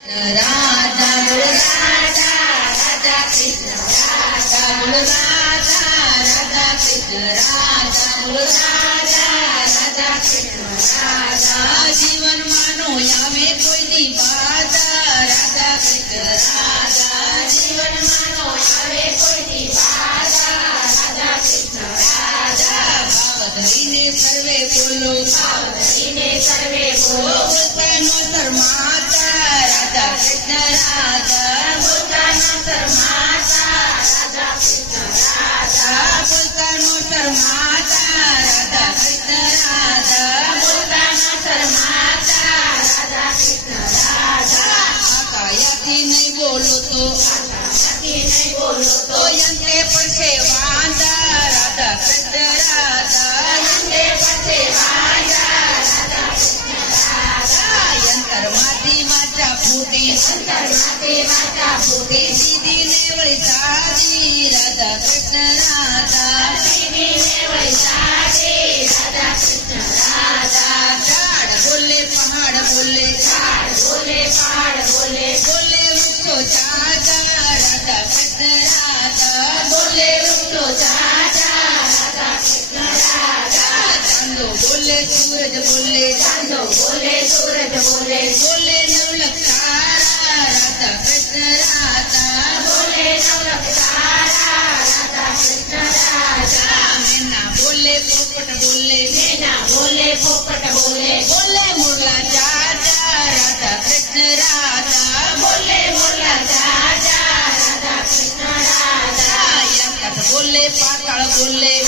રાધા બોલ રાધા રાધા કૃષ્ણ રાધા બોલ રાધા રાધા કૃષ્ણ રાધા બોલ રાધા રાધા કૃષ્ણ રાધા જીવન માનો આવે કોઈ રાધા કૃષ્ણ રાધા જીવન માનો આવે કોઈ ભાવ ધરીને સર્વે બોલો સર્વે યંતે પડશે વાંધા રાધા કૃષ્ણ રાધા યંતે પડશે વાંદા રાધા ફૂટે યંતરમાંથી વાચા ફૂટે દીદીને વળી સાજી રાધા કૃષ્ણ રાધા દીદીને વળી કૃષ્ણ રાધા બોલે વૃક્ષો જાજા રાધા કૃષ્ણ રાધા ચાંદો બોલે સૂરજ બોલે ચાંદો બોલે સૂરજ બોલે બોલે નવલખ તારા રાધા કૃષ્ણ રાધા બોલે નવલખ તારા રાધા કૃષ્ણ રાધા મેના બોલે પોપટ પાતાળ બોલે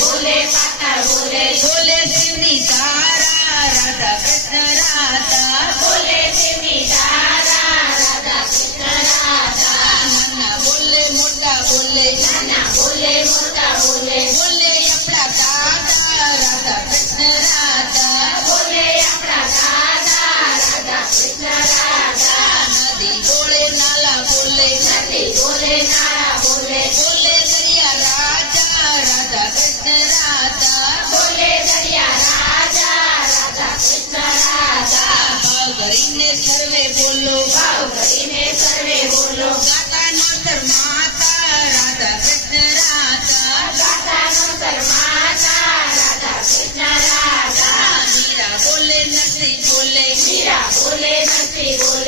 બોલે, પાતાળ બોલે. બોલે શિવની તારા રાધા કૃષ્ણ રાધા. બોલે શિવની તારા રાધા કૃષ્ણ રાધા. નાના બોલે, મોટા બોલે. નાના બોલે, મોટા બોલે. બોલે આપણા દાદા રાધા કૃષ્ણ રાધા. બોલે આપણા દાદા રાધા કૃષ્ણ રાધા. નદી બોલે, નાલા બોલે. નદી બોલે નાલા કરીને સર્વે બોલો. ભાવ કરીને સર્વે બોલો. ગાતા નો શરમાતા રાધા કૃષ્ણ રાધા. ગાતા નો શરમાતા રાધા કૃષ્ણ રાધા. મીરા બોલે નથી બોલે. મીરા બોલે નથી બોલે.